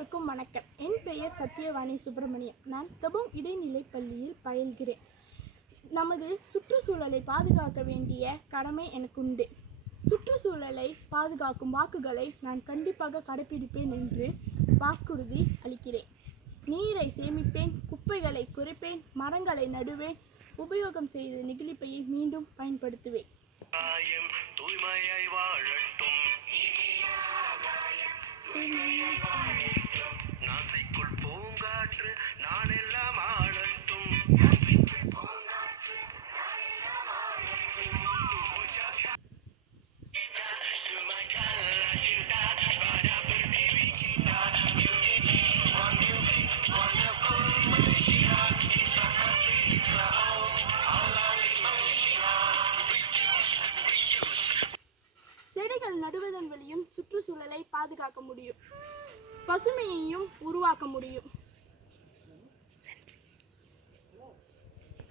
அனைவருக்கும் வணக்கம். என் பெயர் சத்யவாணி சுப்பிரமணியம். நான் தபோங் இடைநிலைப் பள்ளியில் பயில்கிறேன். நமது சுற்றுச்சூழலை பாதுகாக்க வேண்டிய கடமை எனக்கு உண்டு. சுற்றுச்சூழலை பாதுகாக்கும் வாக்குகளை நான் கண்டிப்பாக கடைபிடிப்பேன் என்று வாக்குறுதி அளிக்கிறேன். நீரை சேமிப்பேன், குப்பைகளை குறைப்பேன், மரங்களை நடுவேன், உபயோகம் செய்த நெகிழிப்பையை மீண்டும் பயன்படுத்துவேன். நாசைக்குள் பூங்காற்று நான் எல்லாம் ஆளட்டும். செடிகள் நடுவதன் வழியும் சுற்றுச்சூழலை பாதுகாக்க முடியும், பசுமையையும் உருவாக்க முடியும்.